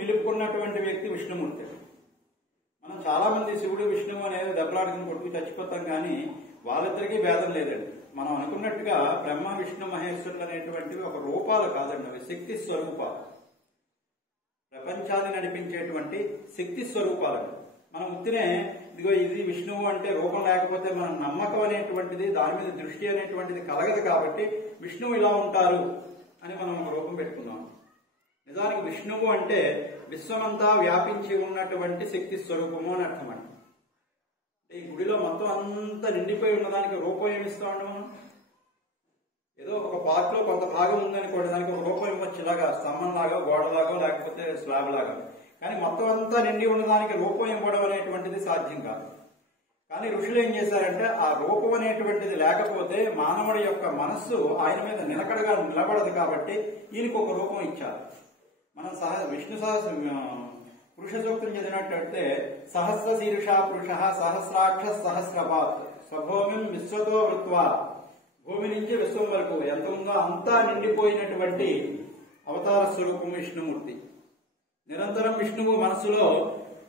నిలుపుకున్నటువంటి వ్యక్తి విష్ణుమూర్తి. మనం చాలా మంది శివుడు విష్ణువు అనేది దెబ్బలాడుకుని కొట్టుకు చచ్చిపోతాం, కానీ వాళ్ళిద్దరికీ భేదం లేదండి. మనం అనుకున్నట్టుగా బ్రహ్మ విష్ణు మహేశ్వరులు అనేటువంటివి ఒక రూపాలు కాదండి, అవి శక్తి స్వరూపాలు. ప్రపంచాన్ని నడిపించేటువంటి శక్తి స్వరూపాలు. మనం ఉత్తినే ఇదిగో ఇది విష్ణువు అంటే రూపం లేకపోతే మన నమ్మకం అనేటువంటిది, దాని మీద దృష్టి అనేటువంటిది కలగదు. కాబట్టి విష్ణువు ఇలా ఉంటారు అని మనం ఒక రూపం పెట్టుకున్నాం. నిజానికి విష్ణువు అంటే విశ్వమంతా వ్యాపించి ఉన్నటువంటి శక్తి స్వరూపము అని అర్థం అండి. ఈ గుడిలో మొత్తం అంతా నిండిపోయి ఉన్నదానికి రూపం ఏమిస్తా ఉంటాం మనం? ఏదో ఒక పార్క్ లో కొంత భాగం ఉందనుకోండి, దానికి ఒక రూపం ఇవ్వచ్చు, ఇలాగా స్తంభం లాగా, గోడలాగా, లేకపోతే స్లాబ్ లాగా. కానీ మొత్తం అంతా నిండి ఉన్నదానికి రూపం ఇవ్వడం అనేటువంటిది సాధ్యం కాదు. కానీ ఋషులు ఏం చేశారంటే ఆ రూపం అనేటువంటిది లేకపోతే మానవుడి యొక్క మనస్సు ఆయన మీద నిలకడగా నిలబడదు. కాబట్టి ఈయనకు ఒక రూపం ఇచ్చారు. మనం విష్ణు పురుష సూక్తం చదివినట్టయితే సహస్ర శీర్ష పురుష సహస్రాక్ష సహస్రపాత్ స్వభూమిం విశ్వతో వృత్వా, భూమి నుంచి విశ్వం వరకు ఎంత ఉందో అంతా నిండిపోయినటువంటి అవతార స్వరూపం విష్ణుమూర్తి. నిరంతరం విష్ణువు మనసులో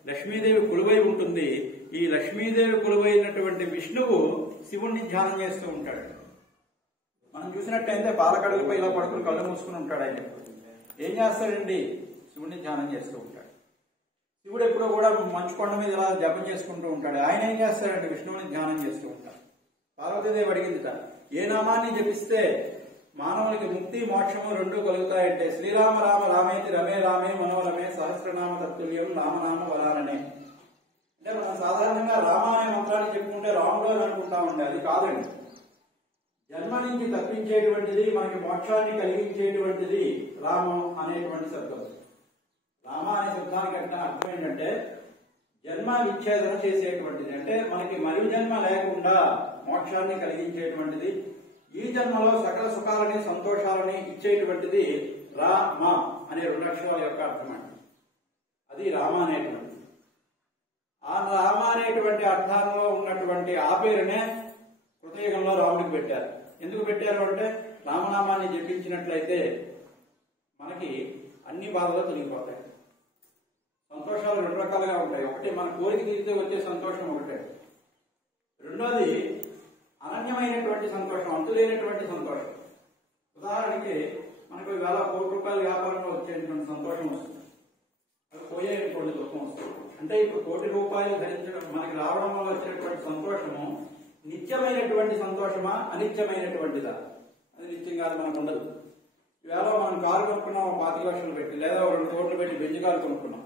లక్ష్మీదేవి కొలువై ఉంటుంది. ఈ లక్ష్మీదేవి కొలువైనటువంటి విష్ణువు శివుణ్ణి ధ్యానం చేస్తూ ఉంటాడు. మనం చూసినట్టయితే బాలకడుగుపై ఇలా పడుకుని కళ్ళు మూసుకుని ఉంటాడు. ఆయన ఏం చేస్తాడండి? శివుణ్ణి ధ్యానం చేస్తూ ఉంటాడు. శివుడు ఎప్పుడో కూడా మంచు కొండ మీద ఇలా జపం చేసుకుంటూ ఉంటాడు. ఆయన ఏం చేస్తాడంటే విష్ణువుని ధ్యానం చేస్తూ ఉంటాడు. పార్వతీదేవి అడిగిందిట, ఏ నామాన్ని జపిస్తే మానవునికి ముక్తి మోక్షము రెండూ కలుగుతాయంటే శ్రీరామ రామ రామేతి రమే రామే మనోరమే సహస్రనామ తత్తుల్యం రామనామ వరాననే. అంటే మనం సాధారణంగా రామ అనే మంత్రాన్ని చెప్పుకుంటే రాముడు అని అనుకుంటా ఉండే, అది కాదండి. జన్మ నుంచి తప్పించేటువంటిది, మనకి మోక్షాన్ని కలిగించేటువంటిది రామం అనేటువంటి శబ్దం. రామ అనే శబ్దానికి అర్థం ఏంటంటే జన్మ విచ్ఛేదన చేసేటువంటిది. అంటే మనకి మరు జన్మ లేకుండా మోక్షాన్ని కలిగించేటువంటిది, ఈ జన్మలో సకల సుఖాలని సంతోషాలని ఇచ్చేటువంటిది రామ అనే 2 అక్షరాల యొక్క అర్థం అండి. అది రామ అనేటువంటిది. ఆ రామ అనేటువంటి అర్థంలో ఉన్నటువంటి ఆ పేరునే కృతయుగంలో రాముడికి పెట్టారు. ఎందుకు పెట్టారు అంటే రామనామాన్ని జపించినట్లయితే మనకి అన్ని బాధలు తొలగిపోతాయి. సంతోషాలు 2 రకాలుగా ఉంటాయి. ఒకటి మన కోరిక తీరితే వచ్చే సంతోషం ఒకటే. రెండోది అనన్యమైనటువంటి సంతోషం, అంతులేనటువంటి సంతోషం. ఉదాహరణకి మనకు వేల కోటి రూపాయల వ్యాపారంలో వచ్చేటువంటి సంతోషం వస్తుంది, అది పోయేటువంటి దుఃఖం వస్తుంది. అంటే ఇప్పుడు కోటి రూపాయలు ధరించడం మనకి రావడం వల్ల వచ్చేటువంటి సంతోషము నిత్యమైనటువంటి సంతోషమా, అనిత్యమైనటువంటిదా? అది నిత్యం కాదు, మనకు ఉండదు. ఈవేళ మనం కారు కొనుక్కున్నాం 25 లక్షలు పెట్టి, లేదా 2 కోట్లు పెట్టి బెంజ్ కారు కొనుక్కున్నాం.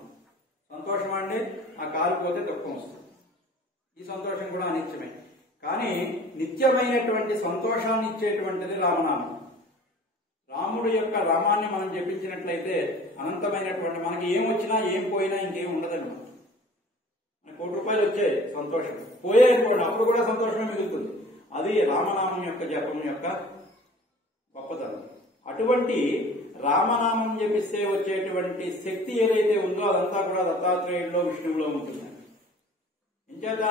సంతోషం అండి, ఆ కారు పోతే దుఃఖం వస్తుంది. ఈ సంతోషం కూడా అనిత్యమే. కానీ నిత్యమైనటువంటి సంతోషాన్ని ఇచ్చేటువంటిది రామనామం. రాముడు యొక్క రామాన్ని మనం జపించినట్లయితే అనంతమైనటువంటి, మనకి ఏం వచ్చినా ఏం పోయినా ఇంకేం ఉండదండి. మనకి 1 కోటి రూపాయలు వచ్చాయి, సంతోషం పోయాయి అనుకోండి, అప్పుడు కూడా సంతోషమే మిగులుతుంది. అది రామనామం యొక్క జపం యొక్క గొప్పతనం. అటువంటి రామనామం జపిస్తే వచ్చేటువంటి శక్తి ఏదైతే ఉందో అదంతా కూడా దత్తాత్రేయుడిలో విష్ణువులో ఉంటుంది. ఇంచేత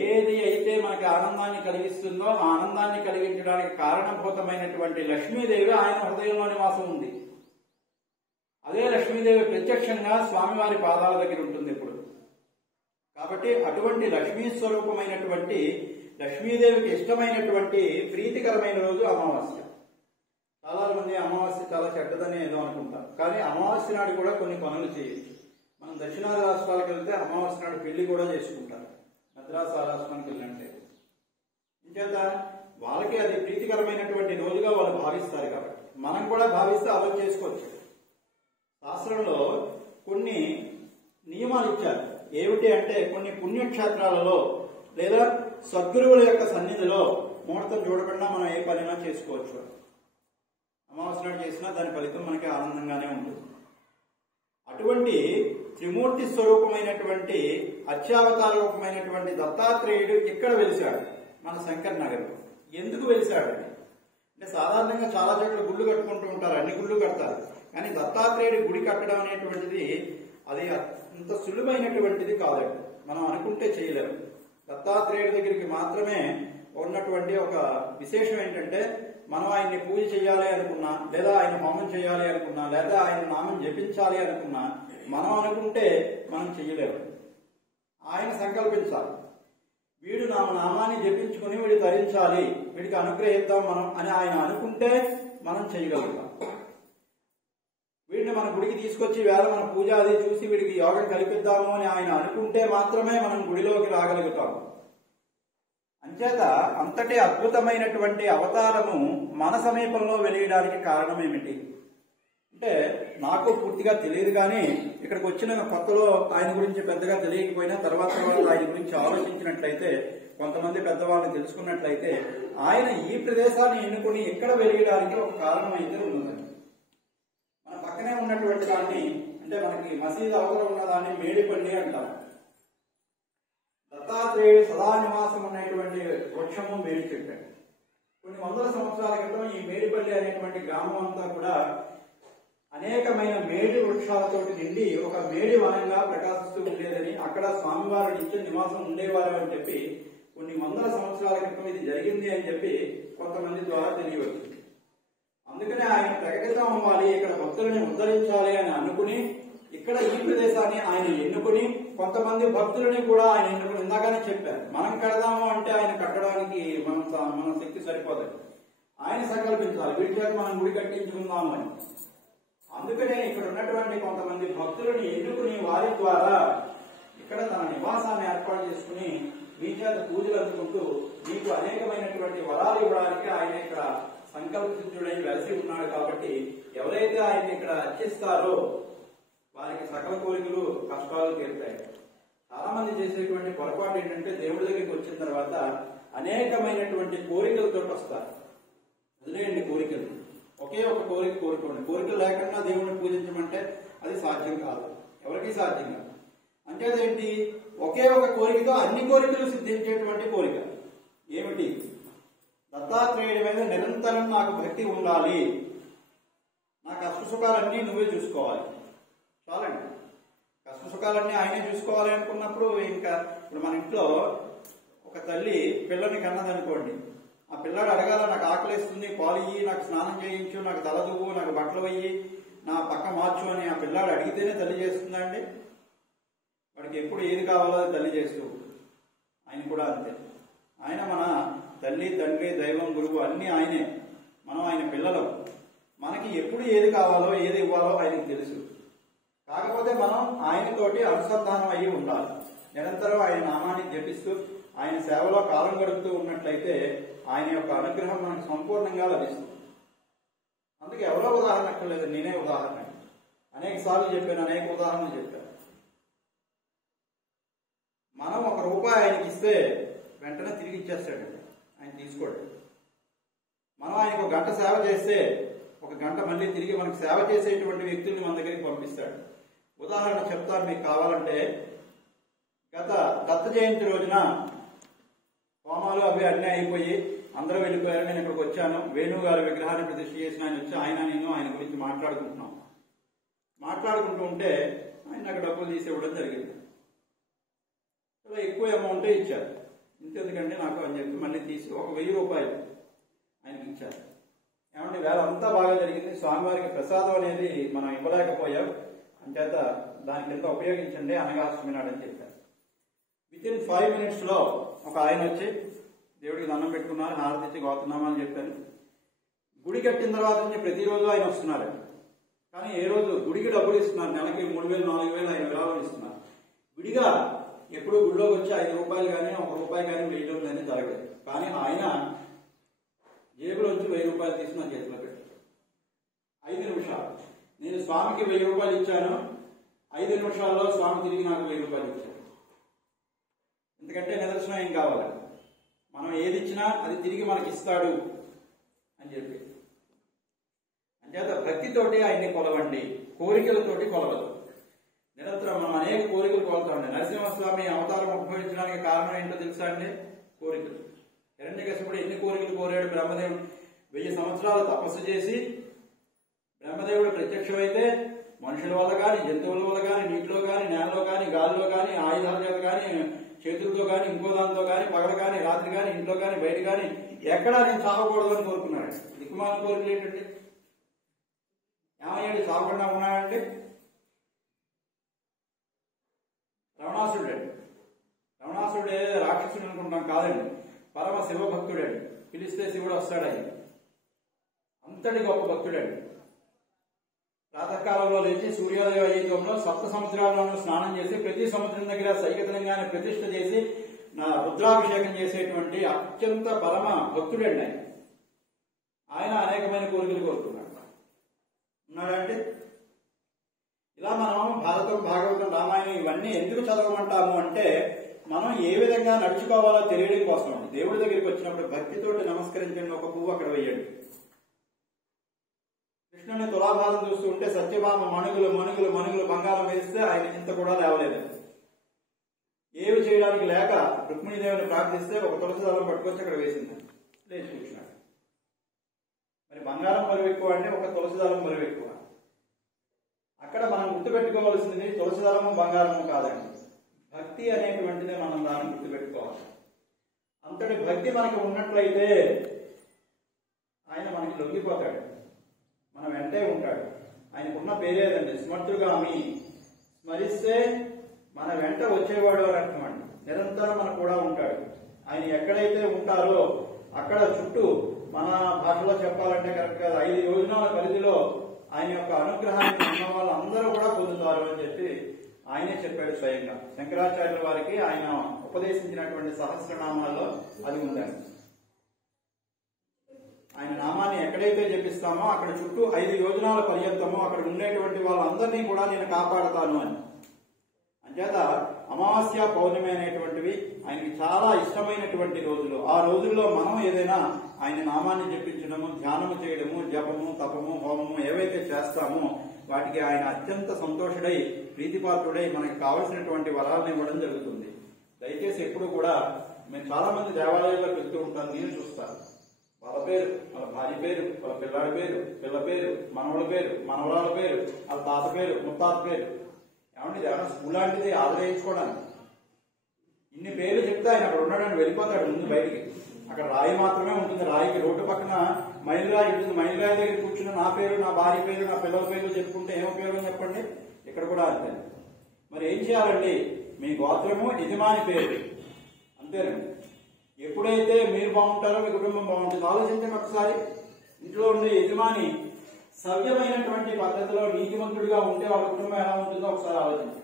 ఏది అయితే మనకి ఆనందాన్ని కలిగిస్తుందో ఆ ఆనందాన్ని కలిగించడానికి కారణభూతమైనటువంటి లక్ష్మీదేవి ఆయన హృదయంలో నివాసం ఉంది. అదే లక్ష్మీదేవి ప్రత్యక్షంగా స్వామివారి పాదాల దగ్గర ఉంటుంది ఇప్పుడు. కాబట్టి అటువంటి లక్ష్మీ స్వరూపమైనటువంటి లక్ష్మీదేవికి ఇష్టమైనటువంటి ప్రీతికరమైన రోజు అమావాస్య. చాలా మంది అమావాస్య చాలా చెడ్డదని ఏదో అనుకుంటారు, కానీ అమావాస్య నాడు కూడా కొన్ని పనులు చేయొచ్చు. మనం దక్షిణాది రాష్ట్రాలకు వెళ్తే అమావాస్య నాడు పెళ్లి కూడా చేసుకుంటారు, మద్రాసు రాష్ట్రానికి వెళ్ళినట్టే. ఇంచేత వాళ్ళకి అది ప్రీతికరమైనటువంటి రోజుగా వాళ్ళు భావిస్తారు. కాబట్టి మనం కూడా భావిస్తే అలా చేసుకోవచ్చు. శాస్త్రంలో కొన్ని నియమాలు ఇచ్చారు. ఏమిటి అంటే కొన్ని పుణ్యక్షేత్రాలలో లేదా సద్గురువుల యొక్క సన్నిధిలో ముహూర్తం చూడకుండా మనం ఏ పనైనా చేసుకోవచ్చు. అమావాస్య నాడు చేసినా దాని ఫలితం మనకి ఆనందంగానే ఉంటుంది. అటువంటి త్రిమూర్తి స్వరూపమైనటువంటి అత్యావతార రూపమైనటువంటి దత్తాత్రేయుడు ఇక్కడ వెలిశాడు మన శంకర్ నగర్. ఎందుకు వెలిశాడు అంటే సాధారణంగా చాలా చోట్ల గుళ్ళు కట్టుకుంటూ ఉంటారు, అన్ని గుళ్ళు కడతారు. కానీ దత్తాత్రేయుడి గుడి కట్టడం అనేటువంటిది అది అంత సులువైనటువంటిది కాదండి. మనం అనుకుంటే చేయలేము. దత్తాత్రేయుడి దగ్గరికి మాత్రమే ఉన్నటువంటి ఒక విశేషం ఏంటంటే మనం ఆయన్ని పూజ చేయాలి అనుకున్నా, లేదా ఆయన హోమం చేయాలి అనుకున్నా, లేదా ఆయన నామం జపించాలి అనుకున్నా, మనం అనుకుంటే మనం చెయ్యలేము. ఆయన సంకల్పించాలి. వీడు నా నామాన్ని జపించుకుని వీడు ధరించాలి, వీడికి అనుగ్రహిద్దాం మనం అని ఆయన అనుకుంటే మనం చేయగలుగుతాం. వీడిని మన గుడికి తీసుకొచ్చి వేళ మన పూజ అది చూసి వీడికి యోగం కల్పిద్దాము అని ఆయన అనుకుంటే మాత్రమే మనం గుడిలోకి రాగలుగుతాము. అంచేత అంతటి అద్భుతమైనటువంటి అవతారము మన సమీపంలో వెలియడానికి కారణం ఏమిటి అంటే, నాకు పూర్తిగా తెలియదు, కానీ ఇక్కడికి వచ్చిన కొత్తలో ఆయన గురించి పెద్దగా తెలియకపోయినా తర్వాత వాళ్ళు ఆయన గురించి ఆలోచించినట్లయితే, కొంతమంది పెద్దవాళ్ళని తెలుసుకున్నట్లయితే, ఆయన ఈ ప్రదేశాన్ని ఎన్నుకుని ఎక్కడ వెలియడానికి ఒక కారణం అయితే ఉన్నదండి. మన పక్కనే ఉన్నటువంటి దాన్ని, అంటే మనకి మసీదు అవతల ఉన్న దాన్ని మేడిపల్లి అంటారు. దత్తాత్రేయుడు సదా నివాసం ఉన్నటువంటి వృక్షము మేడి చెట్టు. కొన్ని వందల సంవత్సరాల క్రితం ఈ మేడిపల్లి అనేటువంటి గ్రామం అంతా కూడా అనేకమైన మేడి వృక్షాలతోటి నిండి ఒక మేడి వనంగా ప్రకాశిస్తూ ఉండేదని, అక్కడ స్వామివారు నిత్య నివాసం ఉండేవారు అని చెప్పి కొన్ని వందల సంవత్సరాల క్రితం ఇది జరిగింది అని చెప్పి కొంతమంది ద్వారా తెలియవచ్చు. అందుకనే ఆయన ప్రకటితం అవ్వాలి, ఇక్కడ భక్తులని ఉద్ధరించాలి అని అనుకుని ఇక్కడ ఈ ప్రదేశాన్ని ఆయన ఎన్నుకుని, కొంతమంది భక్తులని కూడా ఆయన ఎన్నుకుని, ఇందాకనే చెప్పారు, మనం కడదాము అంటే ఆయన కట్టడానికి మన శక్తి సరిపోదు. ఆయన సంకల్పించాలి, వీటి చేత మనం గుడి కట్టించుకుందాము అని. అందుకనే ఇక్కడ ఉన్నటువంటి కొంతమంది భక్తులను ఎన్నుకుని వారి ద్వారా ఇక్కడ తన నివాసాన్ని ఏర్పాటు చేసుకుని మీ చేత పూజలు అందుకుంటూ మీకు అనేకమైనటువంటి వరాలు ఇవ్వడానికి ఆయన ఇక్కడ సంకల్పితుడై వెలసి ఉన్నాడు. కాబట్టి ఎవరైతే ఆయన ఇక్కడ అర్చిస్తారో వారికి సకల కోరికలు కష్టాలు తీరుతాయి. చాలా మంది చేసేటువంటి పొరపాటు ఏంటంటే, దేవుడి దగ్గరికి వచ్చిన తర్వాత అనేకమైనటువంటి కోరికలతో వస్తారు. వదిలేయండి కోరికలు, ఒకే ఒక కోరిక కోరుకోండి. కోరికలు లేకుండా దేవుడిని పూజించమంటే అది సాధ్యం కాదు, ఎవరికీ సాధ్యం కాదు. అంటే అదేంటి, ఒకే ఒక కోరికతో అన్ని కోరికలు సిద్ధించేటువంటి కోరిక ఏమిటి? దత్తాత్రేయుడి మీద నిరంతరం నాకు భక్తి ఉండాలి, నా కష్ట సుఖాలన్నీ నువ్వే చూసుకోవాలి. చాలండి, కష్ట సుఖాలన్నీ ఆయనే చూసుకోవాలి అనుకున్నప్పుడు ఇంకా ఇప్పుడు మన ఇంట్లో ఒక తల్లి పిల్లని కన్నదనుకోండి, ఆ పిల్లాడు అడగాల, నాకు ఆకలిస్తుంది, పాలు ఇయ్యి, నాకు స్నానం చేయించు, నాకు తల దువ్వు, నాకు బట్టలు వెయ్యి, నా పక్క మార్చు అని ఆ పిల్లాడు అడిగితేనే తల్లి చేస్తుందండి. వాడికి ఎప్పుడు ఏది కావాలో అది తల్లి చేస్తూ, ఆయన కూడా అంతే. ఆయన మన తల్లి, తండ్రి, దైవం, గురువు అన్నీ ఆయనే. మనం ఆయన పిల్లలు. మనకి ఎప్పుడు ఏది కావాలో ఏది ఇవ్వాలో ఆయనకు తెలుసు. కాకపోతే మనం ఆయనతోటి అనుసంధానం అయ్యి ఉండాలి. నిరంతరం ఆయన నామాన్ని జపిస్తూ ఆయన సేవలో కాలం గడుపుతూ ఉన్నట్లయితే ఆయన యొక్క అనుగ్రహం మనకు సంపూర్ణంగా లభిస్తుంది. అందుకే ఎవరో ఉదాహరణ అక్కర్లేదు, నేనే ఉదాహరణ. అనేక సార్లు చెప్పాను, అనేక ఉదాహరణలు చెప్పాను. మనం ₹1 ఆయనకి ఇస్తే వెంటనే తిరిగి ఇచ్చేస్తాడు, ఆయన తీసుకోడు. మనం ఆయనకు 1 గంట సేవ చేస్తే 1 గంట మళ్ళీ తిరిగి మనకు సేవ చేసేటువంటి వ్యక్తుల్ని మన దగ్గరికి పంపిస్తాడు. ఉదాహరణ చెప్తాను మీకు కావాలంటే, గత దత్త జయంతి రోజున హోమాలు అవి అన్నీ అయిపోయి అందరూ వెళ్ళిపోయారు. నేను ఇక్కడికి వచ్చాను, వేణువు గారి విగ్రహాన్ని ప్రతిష్ఠ చేసిన ఆయన వచ్చి ఆయన గురించి మాట్లాడుకుంటున్నాం. మాట్లాడుకుంటూ ఉంటే ఆయన నాకు డబ్బులు తీసివ్వడం జరిగింది. చాలా ఎక్కువ అమౌంటే ఇచ్చారు. ఇంతెందుకంటే నాకు అని చెప్పి మళ్ళీ తీసి ₹1000 ఆయనకి ఇచ్చారు. ఏమంటే వేళ అంతా బాగా జరిగింది, స్వామివారికి ప్రసాదం అనేది మనం ఇవ్వలేకపోయాం, అంచేత దాని కింద ఉపయోగించండి అనగాష్టమి నాడు అని చెప్పారు. వితిన్ 5 minutes లో ఒక ఆయన వచ్చి దేవుడికి దండం పెట్టుకున్నారు, హారతి ఇచ్చి గోతున్నామా అని చెప్పాను. గుడి కట్టిన తర్వాత నుంచి ప్రతిరోజు ఆయన వస్తున్నారు, కానీ ఏ రోజు గుడికి డబ్బులు ఇస్తున్నారు, నెలకి 3000, 4000 ఆయన విరాళం ఇస్తున్నారు. విడిగా ఎప్పుడు గుడిలోకి వచ్చి ₹5 కానీ ₹1 కానీ వేయడం కానీ జరగదు. కానీ ఆయన జేబులోంచి ₹1000 తీసి నా చేతిలో పెట్టారు. 5 నిమిషాలు నేను స్వామికి ₹1000 ఇచ్చాను, 5 నిమిషాల్లో స్వామి తిరిగి నాకు ₹1000 ఇచ్చారు. ఎందుకంటే నిదర్శనం ఏం కావాలి, మనం ఏది ఇచ్చినా అది తిరిగి మనకి ఇస్తాడు అని చెప్పి. అంచేత భక్తితోటి ఆయన్ని కొలవండి, కోరికలతోటి కొలవదు. నిరంతరం మనం అనేక కోరికలు కోరుతామండి. నరసింహస్వామి అవతారం ఉద్భవించడానికి కారణం ఏంటో తెలుసా అండి? కోరికలు. హిరణ్యకశిపుడు ఎన్ని కోరికలు కోరాడు? బ్రహ్మదేవుడు 1000 సంవత్సరాలు తపస్సు చేసి బ్రహ్మదేవుడు ప్రత్యక్షమైతే మనుషుల వల్ల కానీ, జంతువుల వల్ల కానీ, నీటిలో కానీ, నేలలో కానీ, గాలిలో కానీ, ఆయుధాల చేత కానీ, చేతులతో కానీ ఇంకో దాంతో కానీ పగల కానీ రాత్రి కానీ ఇంట్లో కానీ బయట కానీ ఎక్కడా నేను సాగకూడదు అని కోరుకున్నాడు. దిక్కుమాల కోరికలు ఏంటంటే ఏమయ్యాడు సాగకుండా ఉన్నాడంటే రమణాసురుడే రాక్షసుడు అనుకుంటాం కాదండి, పరమ శివభక్తుడండి. పిలిస్తే శివుడు వస్తాడని అంతటి గొప్ప భక్తుడండి. ప్రాతకాలంలో లేచి సూర్యోదయ అయ్యేటంలో 7 సముద్రాల్లోనూ స్నానం చేసి ప్రతి సముద్రం దగ్గర సైకతంగానే ప్రతిష్ఠ చేసి రుద్రాభిషేకం చేసేటువంటి అత్యంత పరమ భక్తుడండి ఆయన అనేకమైన కోరికలు కోరుకున్నాడు. ఉన్నాడంటే ఇలా మనం భారతం, భాగవతం, రామాయణం ఇవన్నీ ఎందుకు చదవమంటాము అంటే మనం ఏ విధంగా నడుచుకోవాలో తెలియడం కోసం. దేవుడి దగ్గరికి వచ్చినప్పుడు భక్తితోటి నమస్కరించండి, ఒక పువ్వు అక్కడ వేయండి. కృష్ణుని తులాభారం చూస్తూ ఉంటే సత్యభామ మణుగులు మణుగులు మణుగులు బంగారం వేస్తే ఆయన ఇంత కూడా లేవలేదు. ఏవి చేయడానికి లేక రుక్మిణీదేవిని ప్రార్థిస్తే ఒక తులసి దళం పట్టుకొచ్చి అక్కడ వేసింది, లేచి కూర్చున్నాడు. మరి బంగారం బరువు ఎక్కువ అంటే ఒక తులసి దళం బరువు ఎక్కువ. అక్కడ మనం గుర్తుపెట్టుకోవాల్సింది తులసి దళము బంగారము కాదండి, భక్తి అనేటువంటిదే మనం దాన్ని గుర్తుపెట్టుకోవాలి. అంతటి భక్తి మనకి ఉన్నట్లయితే ఆయన మనకి లొంగిపోతాడు, మన వెంటే ఉంటాడు. ఆయనకున్న పేరేదండి స్మర్తుగామి, స్మరిస్తే మన వెంట వచ్చేవాడు అని అర్థం అండి. నిరంతరం మన కూడా ఉంటాడు. ఆయన ఎక్కడైతే ఉంటారో అక్కడ చుట్టూ మన భాషలో చెప్పాలంటే కరెక్ట్ కాదు 5 యోజనాల పరిధిలో ఆయన యొక్క అనుగ్రహాన్ని ఉన్న వాళ్ళందరూ కూడా పొందుతారు అని చెప్పి ఆయనే చెప్పాడు స్వయంగా. శంకరాచార్యుల వారికి ఆయన ఉపదేశించినటువంటి సహస్రనామాల్లో అది ఉందండి. ఆయన నామాన్ని ఎక్కడైతే జపిస్తామో అక్కడ చుట్టూ 5 యోజనాల పర్యంతము అక్కడ ఉండేటువంటి వాళ్ళందరినీ కూడా నేను కాపాడుతాను అని. అంచేత అమావాస్య, పౌర్ణమి అనేటువంటివి ఆయనకి చాలా ఇష్టమైనటువంటి రోజులు. ఆ రోజుల్లో మనం ఏదైనా ఆయన నామాన్ని జపించడము, ధ్యానము చేయడము, జపము, తపము, హోమము ఏవైతే చేస్తామో వాటికి ఆయన అత్యంత సంతోషుడై ప్రీతిపాత్రుడై మనకి కావలసినటువంటి వరాలను ఇవ్వడం జరుగుతుంది. దయచేసి ఎప్పుడు కూడా మేము చాలా మంది దేవాలయాల్లోకి వెళ్తూ ఉంటాను, నేను చూస్తాను. వాళ్ళ పేరు, వాళ్ళ భార్య పేరు, వాళ్ళ పిల్లాడి పేరు, పిల్ల పేరు, మనవల పేరు, మనవరాల పేరు, వాళ్ళ తాత పేరు, ముత్తాత పేరు. ఏమంటే ఏమన్నా స్కూల్ లాంటిది ఆదరించుకోవడానికి ఇన్ని పేర్లు చెప్తే ఆయన అక్కడ ఉన్నాడని వెళ్ళిపోతాడు ముందు బయటికి. అక్కడ రాయి మాత్రమే ఉంటుంది. రాయికి రోడ్డు పక్కన మైలురాయి ఉంటుంది. మైలురాయి దగ్గర కూర్చున్న నా పేరు, నా భార్య పేరు, నా పిల్లల పేరు చెప్పుకుంటే ఏం ఉపయోగం చెప్పండి. ఇక్కడ కూడా అంతే. మరి ఏం చేయాలండి? మీ గోత్రము, యజమాని పేరు, అంతేనండి. ఎప్పుడైతే మీరు బాగుంటారో మీ కుటుంబం బాగుంటుంది. ఆలోచించండి ఒకసారి. ఇంట్లో ఉండే యజమాని సవ్యమైనటువంటి పద్ధతిలో నీతిమంతుడిగా ఉంటే వాళ్ళ కుటుంబం ఎలా ఉంటుందో ఒకసారి ఆలోచించండి.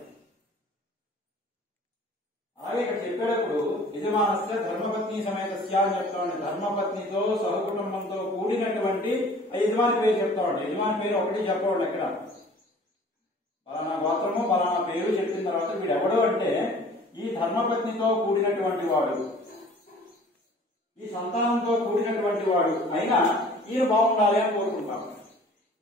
అలాగే ఇక్కడ చెప్పేటప్పుడు యజమానస్య ధర్మపత్ని సమేతస్య అని చెప్తామండి. ధర్మపత్నితో సహకుటుంబంతో కూడినటువంటి యజమాని పేరు చెప్తామండి. యజమాని పేరు ఒకటి చెప్పండి. ఎక్కడ పలానా గోత్రము, పలానా పేరు చెప్పిన తర్వాత వీడు ఎవడు అంటే ఈ ధర్మపత్నితో కూడినటువంటి వాడు, ఈ సంతానంతో కూడినటువంటి వాడు అయినా ఈయన బాగుండాలి అని కోరుకుంటాం.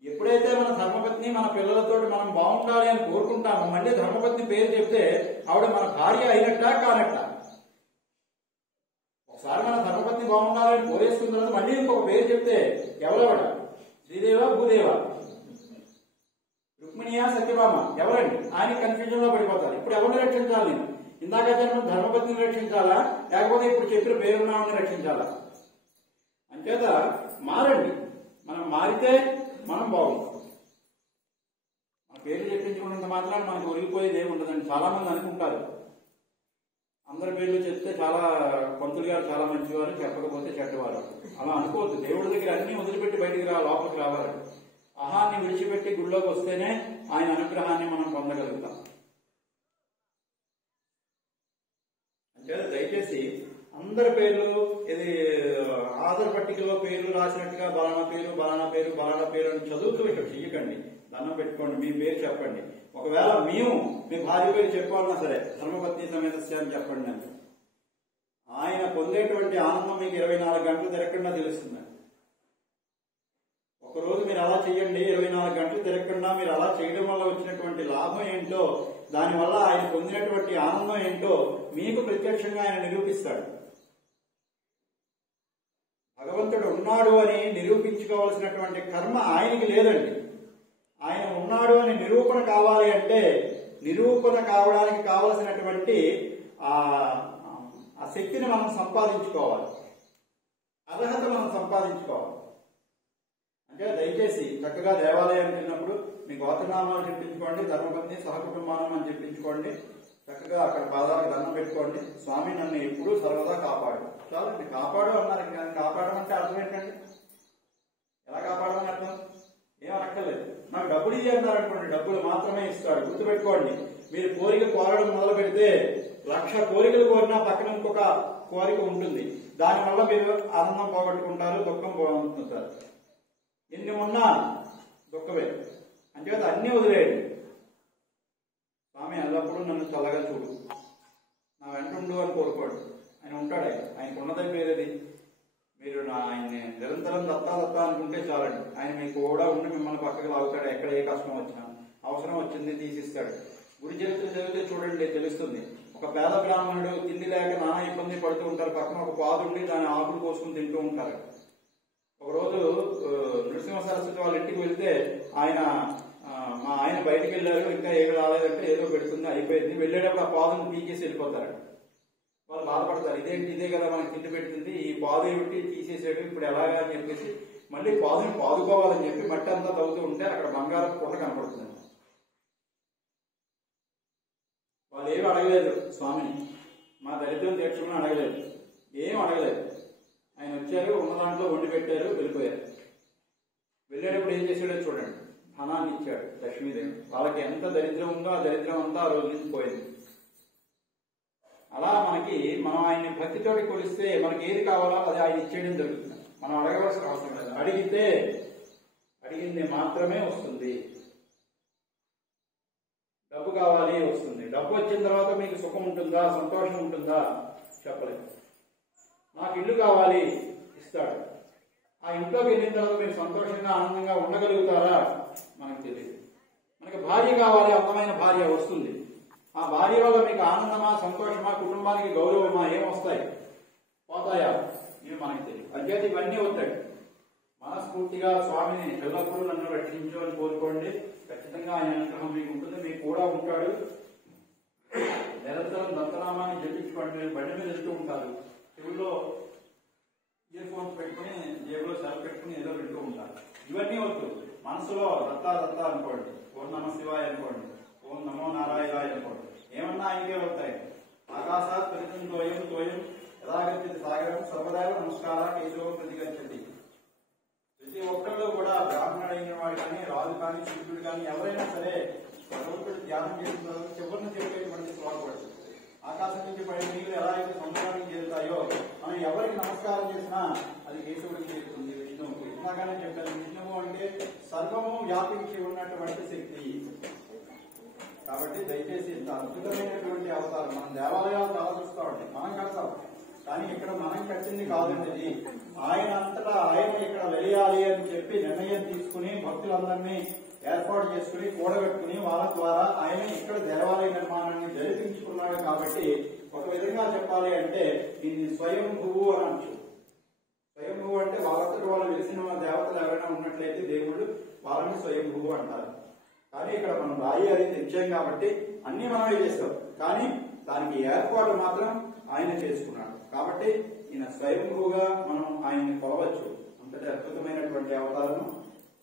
ఎప్పుడైతే మన ధర్మపత్ని, మన పిల్లలతో మనం బాగుండాలి అని కోరుకుంటామో మళ్ళీ ధర్మపత్ని పేరు చెప్తే ఆవిడ మన భార్య అయినట్టా కానట్టా? ఒకసారి మన ధర్మపత్ని బాగుండాలని కోరేసుకున్న తర్వాత మళ్ళీ ఇంకొక పేరు చెప్తే ఎవరెవడ? శ్రీదేవ, భూదేవ, రుక్మిణియా, సత్యభామ, ఎవరండి? ఆయన కన్ఫ్యూజన్ లో పడిపోతారు. ఇప్పుడు ఎవరిని రక్షించాలి? నేను ఇందాకైతే మనం ధర్మపత్నిని రక్షించాలా, లేకపోతే ఇప్పుడు చెప్పిన పేరున్నామని రక్షించాలా? అంచేత మారండి. మనం మారితే మనం బాగుంటాం. మన పేరు చెప్పించుకున్నంత మాత్రాన మనకు ఒరిగిపోయేది ఏమి ఉండదండి. చాలా మంది అనుకుంటారు అందరి పేర్లు చెప్తే చాలా పంతులు గారు చాలా మంచివారు, చెప్పకపోతే చెడ్డవారు. అలా అనుకోవద్దు. దేవుడి దగ్గర అన్ని వదిలిపెట్టి బయటికి లోపలికి రావాలి. అహాన్ని విడిచిపెట్టి గుళ్ళోకి వస్తేనే ఆయన అనుగ్రహాన్ని మనం పొందగలుగుతాం. అంటే దయచేసి అందరి పేర్లు ఇది ఆధార్ పట్టికలో పేర్లు రాసినట్టుగా బలానా పేరు, బలానా పేరు, బలానా పేరు అని చదువుతూ ఇక్కడ చెయ్యకండి. దండం పెట్టుకోండి, మీ పేరు చెప్పండి. ఒకవేళ మేము మీ భార్య పేరు చెప్పాలన్నా సరే ధర్మపత్ని సమేతస్య అని చెప్పండి అని. ఆయన పొందేటువంటి ఆనందం మీకు 24 గంటలు తిరగకుండా తెలుస్తుంది. ఒకరోజు మీరు అలా చెయ్యండి, 24 గంటలు తిరగకుండా మీరు అలా చేయడం వల్ల వచ్చినటువంటి లాభం ఏంటో, దానివల్ల ఆయన పొందినటువంటి ఆనందం ఏంటో మీకు ప్రత్యక్షంగా ఆయన నిరూపిస్తాడు. భగవంతుడు ఉన్నాడు అని నిరూపించుకోవాల్సినటువంటి కర్మ ఆయనకి లేదండి. ఆయన ఉన్నాడు అని నిరూపణ కావాలి అంటే నిరూపణ కావడానికి కావలసినటువంటి ఆ ఆ శక్తిని మనం సంపాదించుకోవాలి, అర్హత మనం సంపాదించుకోవాలి. అంటే దయచేసి చక్కగా దేవాలయానికి వెళ్ళినప్పుడు మీ గోత్రనామాలు చెప్పించుకోండి, ధర్మపత్ని సహకుటుంబానం అని చెప్పించుకోండి, చక్కగా అక్కడ పాదాలకు దండం పెట్టుకోండి. స్వామి నన్ను ఎప్పుడూ సర్వదా కాపాడు. చాలండి, కాపాడు అన్నారు. కానీ కాపాడమంటే అర్థం ఏంటండి? ఎలా కాపాడమని అర్థం? ఏమనక్కర్లేదు. నాకు డబ్బులు ఇయ్యి అన్నారనుకోండి, డబ్బులు మాత్రమే ఇస్తాడు. గుర్తుపెట్టుకోండి, మీరు కోరిక కోరడం మొదలు పెడితే 1,00,000 కోరికలు కోరినా పక్కన ఇంకొక కోరిక ఉంటుంది. దానివల్ల మీరు ఆనందం పోగొట్టుకుంటారు, దుఃఖం పోగొట్టుకుంటారు. ఎన్ని ఉన్నా దుఃఖమే. అంచేత అన్ని వదిలేయండి. స్వామి ఎల్లప్పుడూ నన్ను చల్లగా చూడు, నా వెంట ఉండు అని కోరుకోండి. ఆయన ఉంటాడు. ఆయనకు ఉన్నదే పేరేది. మీరు ఆయన్ని నిరంతరం దత్తా దత్తా అనుకుంటే చాలండి. ఆయన మీకు కూడా ఉండి మిమ్మల్ని పక్కకు లాగుతాడు. ఎక్కడ ఏ కష్టం వచ్చినా, అవసరం వచ్చింది తీసిస్తాడు. గుడి చరిత్ర చదివితే చూడండి, తెలుస్తుంది. ఒక పేద బ్రాహ్మణుడు తిండి లేక నానా ఇబ్బంది పడుతూ ఉంటారు. పక్కన ఒక పాదుండి దాని ఆకులు కోసుకుని తింటూ ఉంటారు. ఒకరోజు నృసింహ సరస్వతి వాళ్ళ ఇంటికి వెళ్తే మా ఆయన బయటకు వెళ్ళారు, ఇంకా ఏమి రాలేదంటే ఏదో పెడుతుంది, అయిపోయింది. వెళ్ళేటప్పుడు ఆ పాదును తీసేసి వెళ్ళిపోతారు. వాళ్ళు బాధపడతారు, ఇదే కదా మనకి తిండి పెడుతుంది, ఈ పాదు ఏమిటి తీసేసాడు, ఇప్పుడు ఎలాగా అని చెప్పేసి మళ్ళీ పాదుని పాదుకోవాలని చెప్పి మట్టి అంతా తవ్వుతూ ఉంటే అక్కడ బంగారం కొండ కనపడుతుంది. వాళ్ళు ఏమి అడగలేదు స్వామిని, మా దరిద్రం తీర్చమని అడగలేదు, ఏం అడగలేదు. ఆయన వచ్చారు, ఉన్న దాంట్లో వండి పెట్టారు, వెళ్ళిపోయారు. వెళ్ళేటప్పుడు ఏం చేశాడో చూడండి, ధనాన్ని ఇచ్చాడు లక్ష్మీదేవి. వాళ్ళకి ఎంత దరిద్రం ఉందో ఆ దరిద్రం అంతా ఆ రోజు నుంచి పోయింది. అలా మనం ఆయన్ని భక్తితోటి కొలిస్తే మనకి ఏది కావాలో అది ఆయన ఇచ్చేయడం జరుగుతుంది. మనం అడగవలసిన అవసరం లేదు. అడిగితే అడిగింది మాత్రమే వస్తుంది. డబ్బు కావాలి వస్తుంది. డబ్బు వచ్చిన తర్వాత మీకు సుఖం ఉంటుందా, సంతోషం ఉంటుందా చెప్పలేదు. నాకు ఇల్లు కావాలి ఇస్తాడు. ఆ ఇంట్లోకి వెళ్ళిన తర్వాత మీరు సంతోషంగా ఆనందంగా ఉండగలుగుతారా మనకు తెలియదు. మనకి భార్య కావాలి, అందమైన భార్య వస్తుంది. ఆ భార్య వల్ల మీకు ఆనందమా, సంతోషమా, కుటుంబానికి గౌరవమా ఏమొస్తాయి, పోతాయా, ఇవి మనకి తెలియదు. అంచేత ఇవన్నీ వస్తాయి. మనస్ఫూర్తిగా స్వామిని ఎల్లప్పుడూ నన్ను రక్షించు అని కోరుకోండి. ఖచ్చితంగా ఆయన అనుగ్రహం మీకు ఉంటుంది, మీకు కూడా ఉంటాడు. నిరంతరం దత్తనామాన్ని జపించుకోండి. మీరు బండి మీద వెళ్తూ ఉంటారు, చెవుల్లో ఇయర్ ఫోన్స్ పెట్టుకుని జేబులో సెల్ పెట్టుకుని ఏదో వింటూ ఉంటారు. ఇవన్నీ వద్దు. మనసులో దత్తా దత్తా అనుకోండి, ఓం నమ శివాయ అనుకోండి, ఓం నమో నారాయణాయ అనుకోండి. ఏమన్నా ఆయనకే అవుతాయి. ఆకాశాత్ పరితం తోయం తోయం యథాగచ్చతి సాగరం సర్వదా నమస్కార కేశవ ప్రతిగచ్చతి. ప్రతి ఒక్కళ్ళు కూడా బ్రాహ్మణుడైన వాడు కానీ, రాజు కానీ, శిష్యుడు కానీ ఎవరైనా సరే భగవంతుడు ధ్యానం చేసిన చివరిని చెప్పేటువంటి శ్లోకపడు. ఆకాశం నుంచి పడే నీళ్లు ఎలా అయితే సముద్రానికి చేరుతాయో, మనం ఎవరికి నమస్కారం చేసినా అది కేశవుడికి చేరుతుంది, విష్ణువుకి. ఇందాకనే చెప్పాను, విష్ణువు అంటే సర్వము వ్యాపించి ఉన్నటువంటి శక్తి. కాబట్టి దయచేసి ఇంత అద్భుతమైనటువంటి అవతారం. మనం దేవాలయాలు చాలా చూస్తా ఉంటాయి, మనం కడతాం. కానీ ఇక్కడ మనం కట్టింది కాదండి. ఆయన అంతటా ఆయన ఇక్కడ వెలియాలి అని చెప్పి నిర్ణయం తీసుకుని భక్తులందరినీ ఏర్పాటు చేసుకుని కూడబెట్టుకుని వాళ్ళ ద్వారా ఆయన ఇక్కడ దేవాలయ నిర్మాణాన్ని జరిపించుకున్నాడు. కాబట్టి ఒక విధంగా చెప్పాలి అంటే దీన్ని స్వయంభువు అని అనొచ్చు. స్వయంభువు అంటే వాళ్ళంతటి వాళ్ళు వెలిసిన దేవతలు ఎవరైనా ఉన్నట్లయితే దేవుళ్ళు వాళ్ళని స్వయంభువు అంటారు. కానీ ఇక్కడ మనం రాయి అది తెచ్చాం కాబట్టి అన్ని మనమే చేస్తాం. కానీ దానికి ఏర్పాటు మాత్రం ఆయన చేసుకున్నాడు. కాబట్టి ఈయన స్వయంభూగా మనం ఆయన్ని కొలవచ్చు. అంతటి అద్భుతమైనటువంటి అవతారం.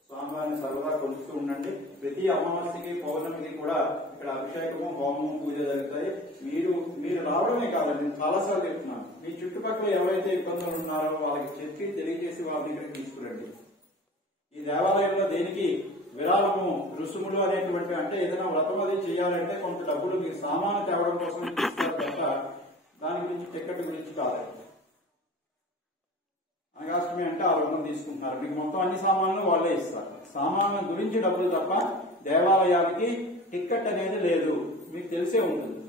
స్వామివారిని సర్వదా కొలుస్తూ ఉండండి. ప్రతి అమావాస్యకి పౌర్ణమికి కూడా ఇక్కడ అభిషేకము, హోమము, పూజ జరుగుతాయి. మీరు రావడమే కాదండి, నేను చాలాసార్లు చెప్తున్నాను, మీ చుట్టుపక్కల ఎవరైతే ఇబ్బందులు ఉన్నారో వాళ్ళకి చెప్పి తెలియజేసి వాళ్ళ దగ్గరికి తీసుకురండి. ఈ దేవాలయంలో దేనికి విరాళము, రుసుములు అనేటువంటి అంటే ఏదైనా వ్రతం అది చేయాలంటే కొంత డబ్బులు మీకు సామాను తేవడం కోసం ఇస్తారు తప్ప దాని గురించి టికెట్ గురించి కాదు. అనగాష్టమి అంటే 600 తీసుకుంటున్నారు, మీకు మొత్తం అన్ని సామాన్లు వాళ్ళే ఇస్తారు. సామాన్ల గురించి డబ్బులు తప్ప దేవాలయానికి టికెట్ అనేది లేదు. మీకు తెలిసే ఉంటుంది.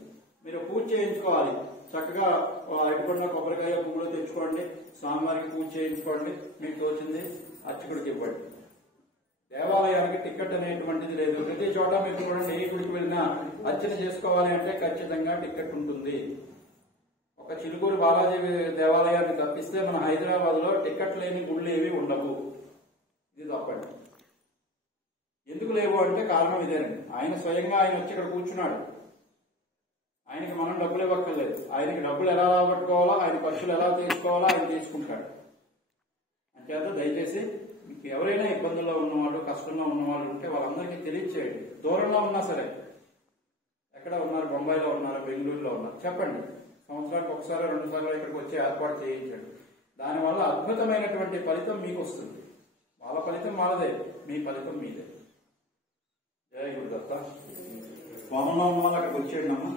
మీరు పూజ చేయించుకోవాలి. చక్కగా అరటిపండు, కొబ్బరికాయ, పువ్వులు తెచ్చుకోండి, స్వామివారికి పూజ చేయించుకోండి, మీకు తోచింది అర్చకుడికి ఇవ్వండి. దేవాలయానికి టికెట్ అనేటువంటిది లేదు. ప్రతి చోట మీరు చూడండి, ఏ గుడికి వెళ్ళినా అర్చన చేసుకోవాలి అంటే ఖచ్చితంగా టికెట్ ఉంటుంది. ఒక చిలుకూరు బాలాజీ దేవాలయాన్ని తప్పిస్తే మన హైదరాబాద్ లో టికెట్ లేని గుళ్ళు ఏవి ఉండవు. ఇది తప్పండి. ఎందుకు లేవు అంటే కారణం ఇదేనండి. ఆయన స్వయంగా ఆయన వచ్చి ఇక్కడ కూర్చున్నాడు. ఆయనకి మనం డబ్బులు ఇవ్వక్కర్లేదు. ఆయనకి డబ్బులు ఎలా రాబట్టుకోవాలో, ఆయన ఖర్చులు ఎలా తీసుకోవాలో ఆయన తీసుకుంటాడు. అంచేత దయచేసి మీకు ఎవరైనా ఇబ్బందుల్లో ఉన్నవాళ్ళు, కష్టంలో ఉన్నవాళ్ళు ఉంటే వాళ్ళందరికీ తెలియచేయండి. దూరంలో ఉన్నా సరే, ఎక్కడ ఉన్నారు, బొంబాయిలో ఉన్నారు, బెంగళూరులో ఉన్నారు, చెప్పండి. సంవత్సరానికి ఒకసారి 2 సార్లు ఇక్కడికి వచ్చి ఏర్పాటు చేయించండి. దానివల్ల అద్భుతమైనటువంటి ఫలితం మీకు వస్తుంది. వాళ్ళ ఫలితం వాళ్ళదే, మీ ఫలితం మీదే. జయ గురుదత్త. స్వామంలో ఉన్న వాళ్ళు అక్కడికి వచ్చేయండి అమ్మా.